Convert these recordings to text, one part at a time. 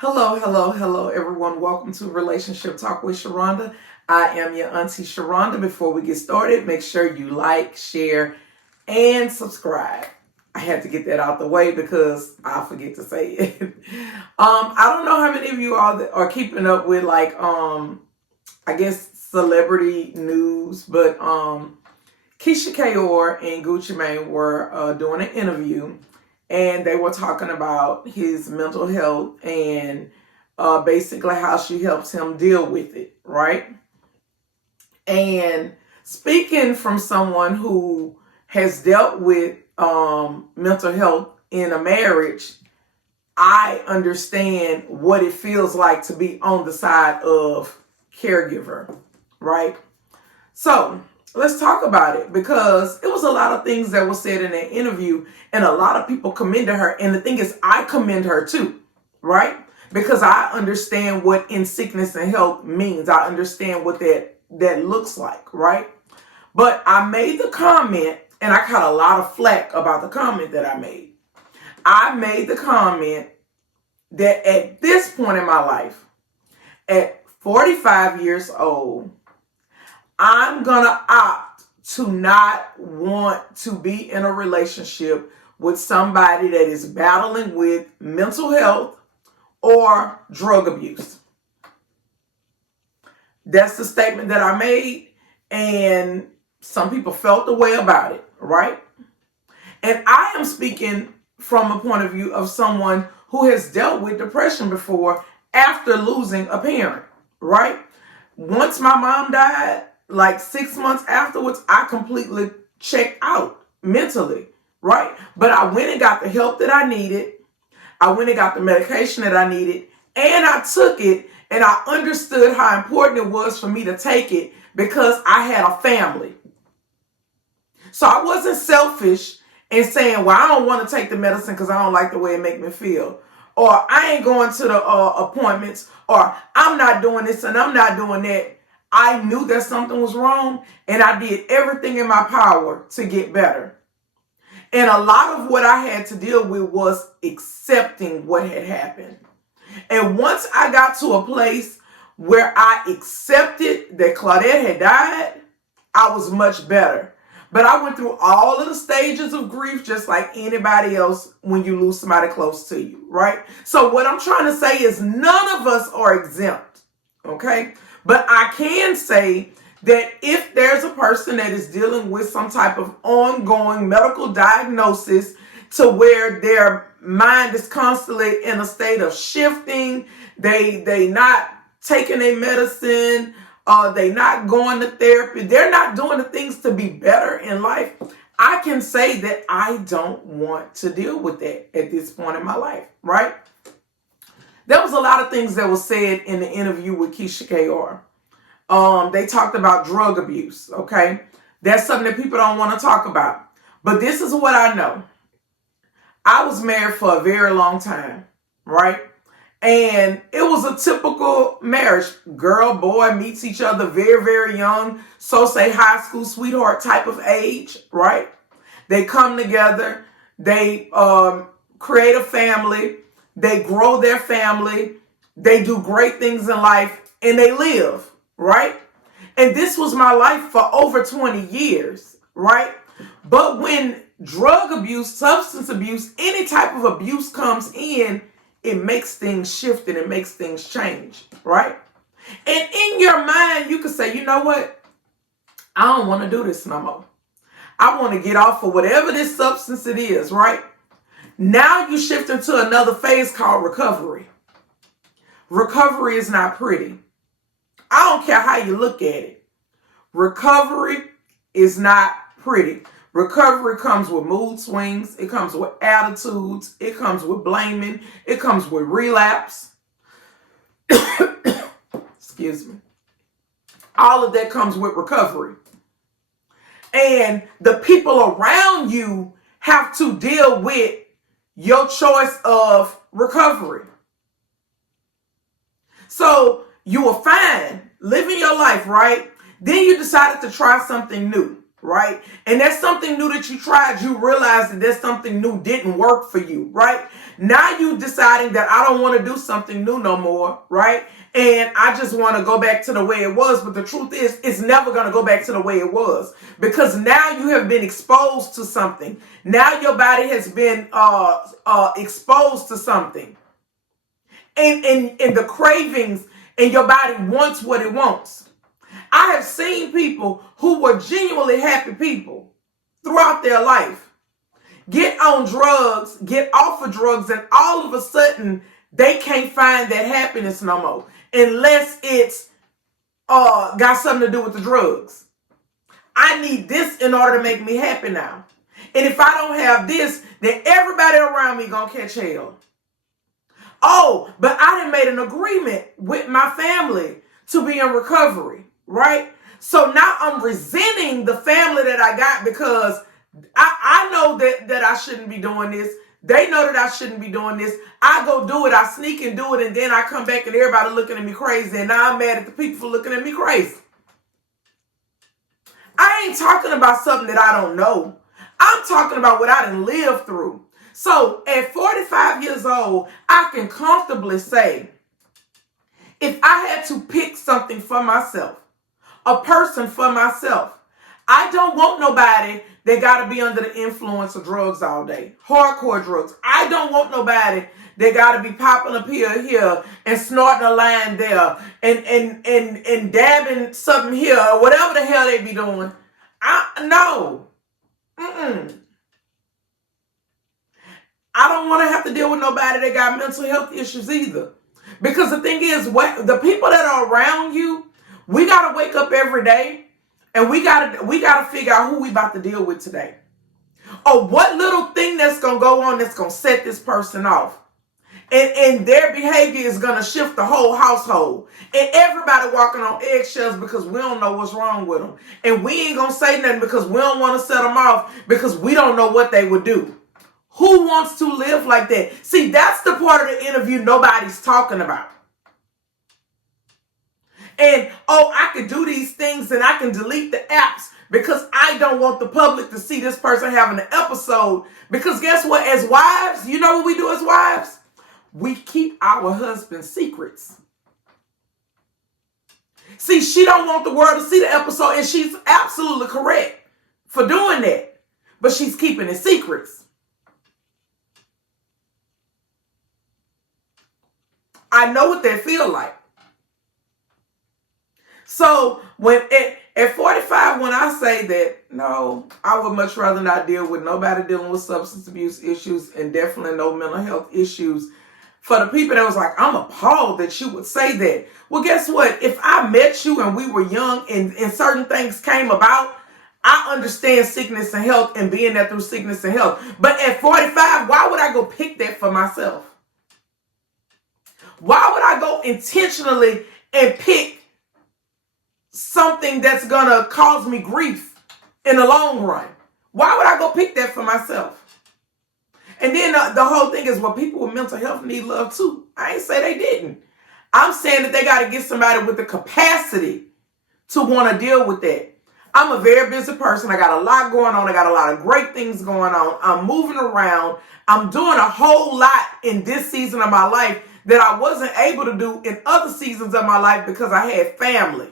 Hello, hello, hello, everyone. Welcome to Relationship Talk with Sharonda. I am your auntie Sharonda. Before we get started, make sure you like, share, and subscribe. I had to get that out the way because I forget to say it. I don't know how many of you all that are keeping up with I guess celebrity news, but Keisha Kaur and Gucci Mane were doing an interview, and they were talking about his mental health and basically how she helps him deal with it, right? And speaking from someone who has dealt with mental health in a marriage, I understand what it feels like to be on the side of caregiver, right? So let's talk about it because it was a lot of things that were said in that interview, and a lot of people commended her. And the thing is, I commend her too, right? Because I understand what in sickness and health means. I understand what that looks like, right? But I made the comment, and I got a lot of flack about the comment that I made. I made the comment that at this point in my life, at 45 years old, I'm going to opt to not want to be in a relationship with somebody that is battling with mental health or drug abuse. That's the statement that I made, and some people felt the way about it, right? And I am speaking from a point of view of someone who has dealt with depression before after losing a parent, right? Once my mom died, like 6 months afterwards, I completely checked out mentally, right? But I went and got the help that I needed. I went and got the medication that I needed, and I took it, and I understood how important it was for me to take it because I had a family. So I wasn't selfish in saying, well, I don't want to take the medicine because I don't like the way it make me feel. Or I ain't going to the appointments, or I'm not doing this and I'm not doing that. I knew that something was wrong, and I did everything in my power to get better. And a lot of what I had to deal with was accepting what had happened. And once I got to a place where I accepted that Claudette had died, I was much better. But I went through all of the stages of grief just like anybody else when you lose somebody close to you, right? So what I'm trying to say is none of us are exempt, okay? But I can say that if there's a person that is dealing with some type of ongoing medical diagnosis to where their mind is constantly in a state of shifting, they not taking their medicine, they not going to therapy, they're not doing the things to be better in life, I can say that I don't want to deal with that at this point in my life, right? There was a lot of things that was said in the interview with Keisha Kaur. They talked about drug abuse, okay? That's something that people don't want to talk about. But this is what I know. I was married for a very long time, right? And it was a typical marriage. Girl, boy meets each other very, very young. So say high school sweetheart type of age, right? They come together. They create a family. They grow their family. They do great things in life. And they live, right? And this was my life for over 20 years, right? But when drug abuse, substance abuse, any type of abuse comes in, it makes things shift and it makes things change, right? And in your mind, you could say, you know what? I don't want to do this no more. I want to get off of whatever this substance it is, right? Now you shift into another phase called recovery. Recovery is not pretty. I don't care how you look at it. Recovery is not pretty. Recovery comes with mood swings. It comes with attitudes. It comes with blaming. It comes with relapse. Excuse me. All of that comes with recovery. And the people around you have to deal with your choice of recovery. So you were fine living your life, right? Then you decided to try something new. right? And that's something new that you tried. You realize that there's something new didn't work for you, right? Now you deciding that I don't want to do something new no more, right? And I just want to go back to the way it was. But the truth is, it's never going to go back to the way it was, because now you have been exposed to something. Now your body has been exposed to something. And the cravings, and your body wants what it wants. I have seen people who were genuinely happy people throughout their life get on drugs, get off of drugs, and all of a sudden they can't find that happiness no more unless it's got something to do with the drugs. I need this in order to make me happy now. And if I don't have this, then everybody around me gonna catch hell. Oh, but I done made an agreement with my family to be in recovery, right? So now I'm resenting the family that I got, because I know that I shouldn't be doing this. They know that I shouldn't be doing this. I go do it. I sneak and do it. And then I come back and everybody looking at me crazy. And now I'm mad at the people for looking at me crazy. I ain't talking about something that I don't know. I'm talking about what I done lived through. So at 45 years old, I can comfortably say, if I had to pick something for myself, a person for myself, I don't want nobody that got to be under the influence of drugs all day. Hardcore drugs. I don't want nobody that got to be popping a pill here and snorting a line there and dabbing something here, or whatever the hell they be doing. No. I don't want to have to deal with nobody that got mental health issues either. Because the thing is, the people that are around you, we got to wake up every day and we got to figure out who we about to deal with today. Or what little thing that's going to go on that's going to set this person off. And their behavior is going to shift the whole household. And everybody walking on eggshells because we don't know what's wrong with them. And we ain't going to say nothing because we don't want to set them off, because we don't know what they would do. Who wants to live like that? See, that's the part of the interview nobody's talking about. And, I can do these things and I can delete the apps because I don't want the public to see this person having an episode. Because guess what? As wives, you know what we do as wives? We keep our husband's secrets. See, she don't want the world to see the episode, and she's absolutely correct for doing that. But she's keeping it secrets. I know what they feel like. So when at 45, when I say that, no, I would much rather not deal with nobody dealing with substance abuse issues, and definitely no mental health issues. For the people that was like, I'm appalled that you would say that. Well, guess what? If I met you and we were young and certain things came about, I understand sickness and health and being there through sickness and health. But at 45, why would I go pick that for myself? Why would I go intentionally and pick something that's going to cause me grief in the long run? Why would I go pick that for myself? And then the whole thing is, well, people with mental health need love too. I ain't say they didn't. I'm saying that they got to get somebody with the capacity to want to deal with that. I'm a very busy person. I got a lot going on. I got a lot of great things going on. I'm moving around. I'm doing a whole lot in this season of my life that I wasn't able to do in other seasons of my life because I had family.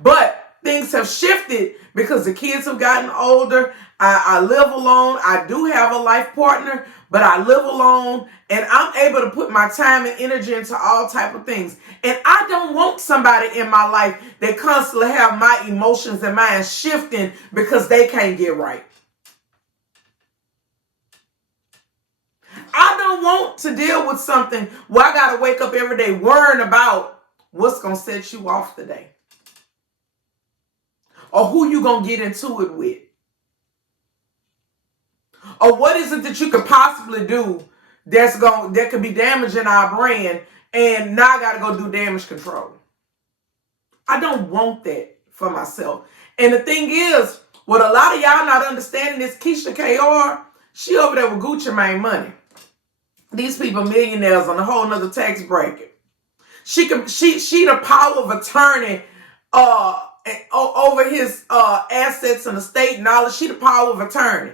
But things have shifted because the kids have gotten older. I live alone. I do have a life partner, but I live alone, and I'm able to put my time and energy into all type of things. And I don't want somebody in my life that constantly have my emotions and mind shifting because they can't get right. I don't want to deal with something where I got to wake up every day worrying about what's going to set you off today, or who you going to get into it with, or what is it that you could possibly do that could be damaging our brand, and now I got to go do damage control. I don't want that for myself. And the thing is, what a lot of y'all not understanding is Keisha KR, she over there with Gucci Mane money. These people millionaires on a whole nother tax bracket. She the power of attorney, over his assets and estate knowledge. She the power of attorney.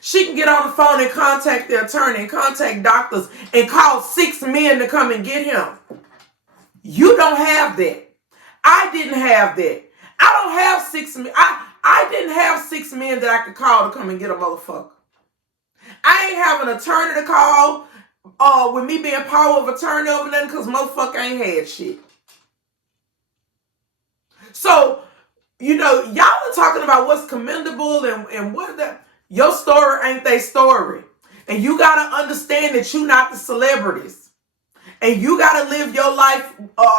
She can get on the phone and contact the attorney and contact doctors and call 6 men to come and get him. You don't have that. I didn't have that. I don't have 6 men. I didn't have 6 men that I could call to come and get a motherfucker. I ain't have an attorney to call with me being power of attorney over nothing because motherfucker ain't had shit. So, y'all are talking about what's commendable and what that. Your story ain't their story. And you got to understand that you're not the celebrities. And you got to live your life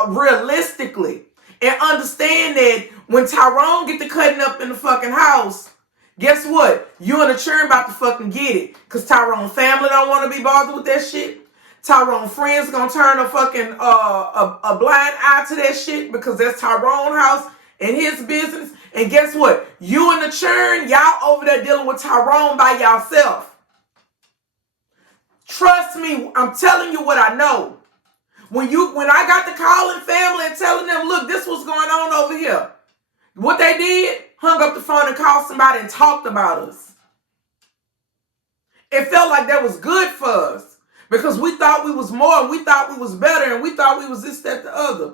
realistically. And understand that when Tyrone get to cutting up in the fucking house, guess what? You and the churn about to fucking get it. Because Tyrone family don't want to be bothered with that shit. Tyrone friends gonna turn a fucking a blind eye to that shit because that's Tyrone house and his business. And guess what? You and the churn, y'all over there dealing with Tyrone by yourself. Trust me, I'm telling you what I know. When I got to calling family and telling them, look, this was going on over here. What they did, hung up the phone and called somebody and talked about us. It felt like that was good for us because we thought we was more and we thought we was better and we thought we was this, that, the other.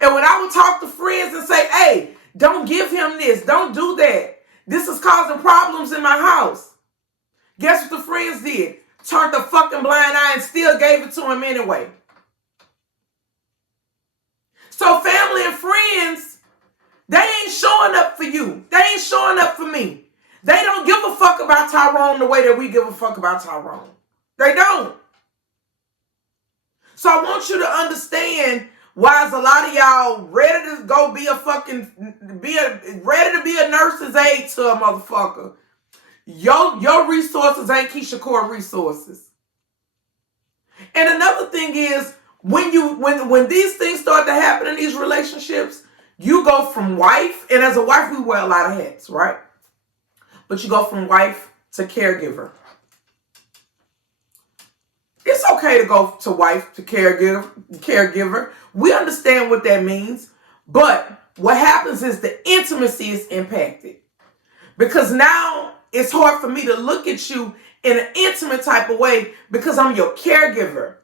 And when I would talk to friends and say, hey, don't give him this, don't do that. This is causing problems in my house. Guess what the friends did? Turned the fucking blind eye and still gave it to him anyway. So family and friends, they ain't showing up for you. They ain't showing up for me. They don't give a fuck about Tyrone the way that we give a fuck about Tyrone. They don't. So I want you to understand why is a lot of y'all ready to go ready to be a nurse's aide to a motherfucker. Your resources ain't Keisha Core resources. And another thing is, when these things start to happen in these relationships, you go from wife, and as a wife, we wear a lot of hats, right? But you go from wife to caregiver. It's okay to go to wife to caregiver. We understand what that means. But what happens is the intimacy is impacted. Because now it's hard for me to look at you in an intimate type of way because I'm your caregiver.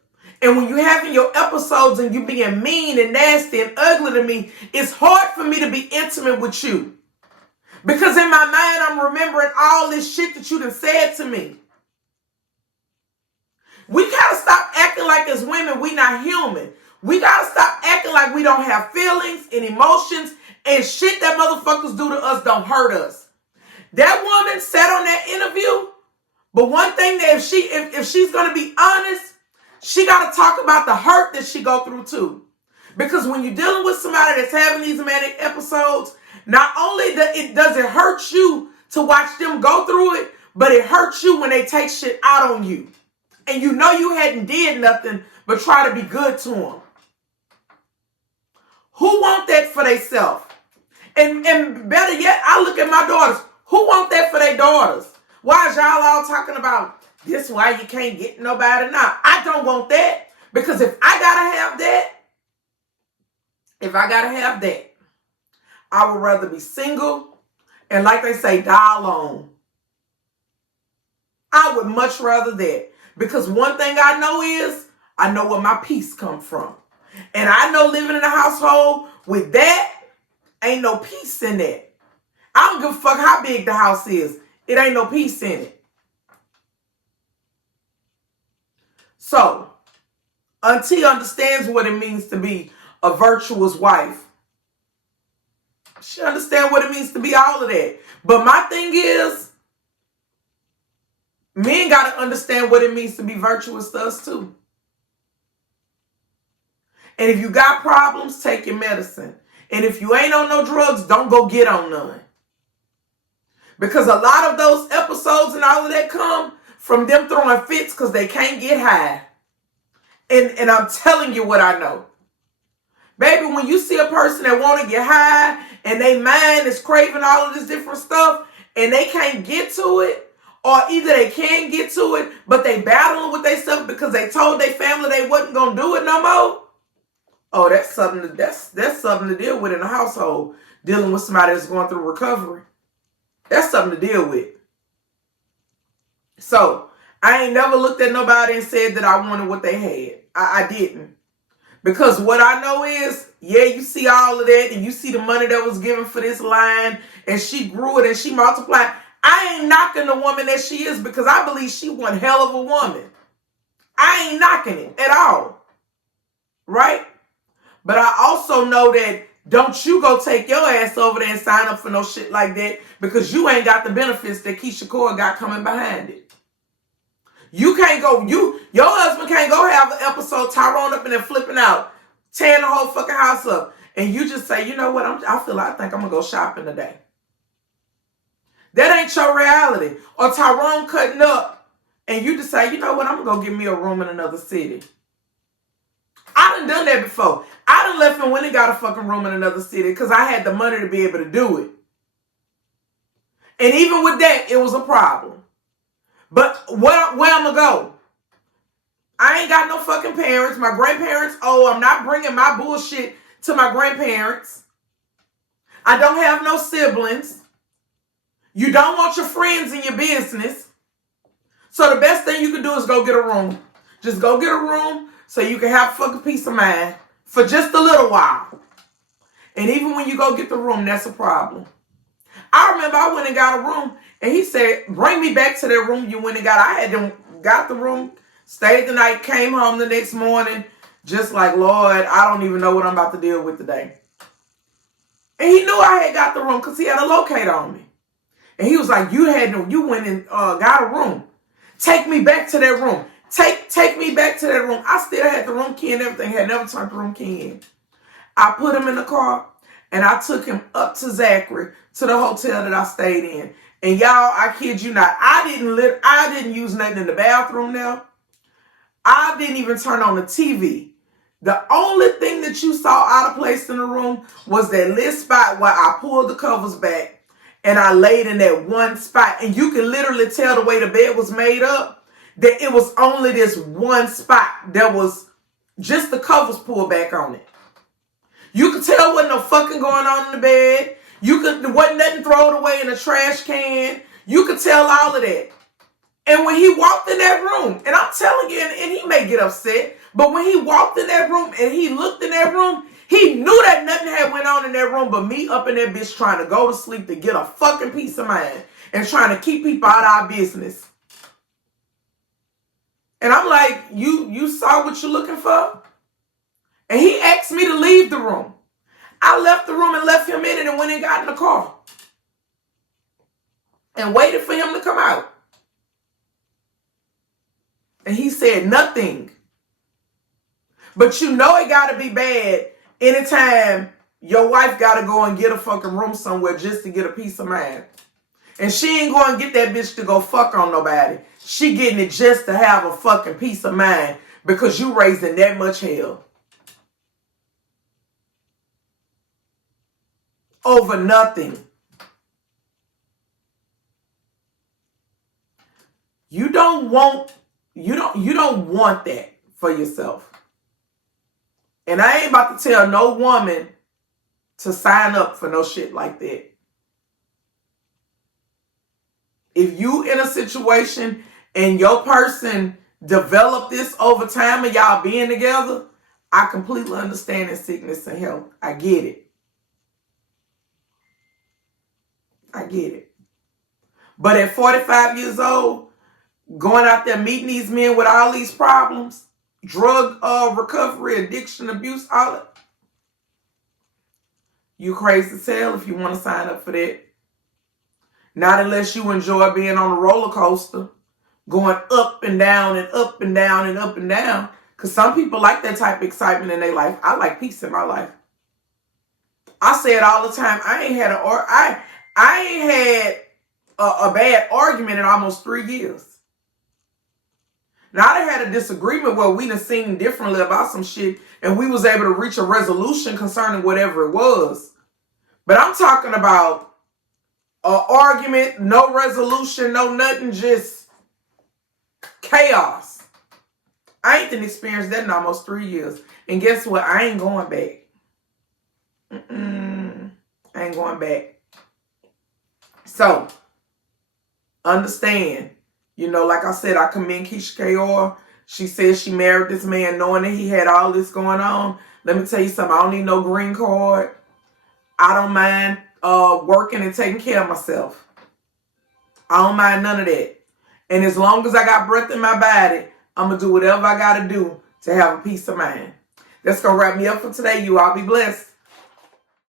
And when you're having your episodes and you being mean and nasty and ugly to me, it's hard for me to be intimate with you. Because in my mind, I'm remembering all this shit that you done said to me. We gotta stop acting like as women we not human. We gotta stop acting like we don't have feelings and emotions and shit that motherfuckers do to us don't hurt us. That woman said on that interview, but one thing that if she's gonna be honest, she gotta talk about the hurt that she go through too. Because when you're dealing with somebody that's having these manic episodes, not only does it hurt you to watch them go through it, but it hurts you when they take shit out on you. And you know you hadn't did nothing but try to be good to them. Who want that for themselves? And better yet, I look at my daughters. Who want that for their daughters? Why is y'all all talking about this why you can't get nobody now? I don't want that. Because if I gotta have that, I would rather be single and like they say, die alone. I would much rather that. Because one thing I know is, I know where my peace come from. And I know living in a household with that, ain't no peace in that. I don't give a fuck how big the house is. It ain't no peace in it. So, Auntie understands what it means to be a virtuous wife. She understands what it means to be all of that. But my thing is, men got to understand what it means to be virtuous to us too. And if you got problems, take your medicine. And if you ain't on no drugs, don't go get on none. Because a lot of those episodes and all of that come from them throwing fits because they can't get high. And I'm telling you what I know. Baby, when you see a person that want to get high and they mind is craving all of this different stuff and they can't get to it, or either they can get to it, but they battling with themselves because they told their family they wasn't going to do it no more. Oh, that's something to deal with in the household. dealing with somebody that's going through recovery. That's something to deal with. So, I ain't never looked at nobody and said that I wanted what they had. I didn't. Because what I know is, yeah, you see all of that, and you see the money that was given for this line, and she grew it and she multiplied. I ain't knocking the woman that she is, because I believe she one hell of a woman. I ain't knocking it at all. Right? But I also know that don't you go take your ass over there and sign up for no shit like that, because you ain't got the benefits that Keyshia Cole got coming behind it. You can't go, your husband can't go have an episode, Tyrone up in there flipping out, tearing the whole fucking house up, and you just say, you know what, I think I'm gonna go shopping today. That ain't your reality. Or Tyrone cutting up, and you just say, you know what, I'm gonna go get me a room in another city. I done that before. I done left and went and got a fucking room in another city because I had the money to be able to do it. And even with that, it was a problem. But where I'm going to go? I ain't got no fucking parents. My grandparents, I'm not bringing my bullshit to my grandparents. I don't have no siblings. You don't want your friends in your business. So the best thing you can do is go get a room. Just go get a room so you can have fucking peace of mind for just a little while. And even when you go get the room, that's a problem. I remember I went and got a room, and he said, bring me back to that room you went and got. I had got the room, stayed the night, came home the next morning, just like, Lord, I don't even know what I'm about to deal with today. And he knew I had got the room because he had a locator on me. And he was like, you went and got a room. Take me back to that room. Take me back to that room. I still had the room key and everything. Had never turned the room key in. I put him in the car, and I took him up to Zachary, to the hotel that I stayed in. And y'all, I kid you not, I didn't use nothing in the bathroom now. I didn't even turn on the TV. The only thing that you saw out of place in the room was that little spot where I pulled the covers back and I laid in that one spot. And you can literally tell the way the bed was made up that it was only this one spot that was just the covers pulled back on it. You could tell wasn't no fucking going on in the bed. Wasn't nothing thrown away in a trash can. You could tell all of that. And when he walked in that room, and I'm telling you, and he may get upset, but when he walked in that room and he looked in that room, he knew that nothing had went on in that room but me up in that bitch trying to go to sleep to get a fucking peace of mind and trying to keep people out of our business. And I'm like, you saw what you're looking for? And he asked me to leave the room. I left the room and left him in it and went and got in the car. And waited for him to come out. And he said nothing. But you know it got to be bad anytime your wife got to go and get a fucking room somewhere just to get a peace of mind. And she ain't going to get that bitch to go fuck on nobody. She getting it just to have a fucking peace of mind because you raising that much hell. Over nothing. You don't want that for yourself. And I ain't about to tell no woman to sign up for no shit like that. If you in a situation and your person developed this over time and y'all being together, I completely understand in sickness and health. I get it. I get it. But at 45 years old, going out there meeting these men with all these problems, drug recovery, addiction, abuse, all that, you crazy as hell if you want to sign up for that. Not unless you enjoy being on a roller coaster, going up and down and up and down and up and down. Because some people like that type of excitement in their life. I like peace in my life. I say it all the time. I ain't had a bad argument in almost 3 years. Now, I done had a disagreement where we done seen differently about some shit and we was able to reach a resolution concerning whatever it was. But I'm talking about an argument, no resolution, no nothing, just chaos. I ain't experienced that in almost 3 years. And guess what? I ain't going back. I ain't going back. So, understand, like I said, I commend Keisha Kayor. She said she married this man knowing that he had all this going on. Let me tell you something. I don't need no green card. I don't mind working and taking care of myself. I don't mind none of that. And as long as I got breath in my body, I'm going to do whatever I got to do to have a peace of mind. That's going to wrap me up for today. You all be blessed.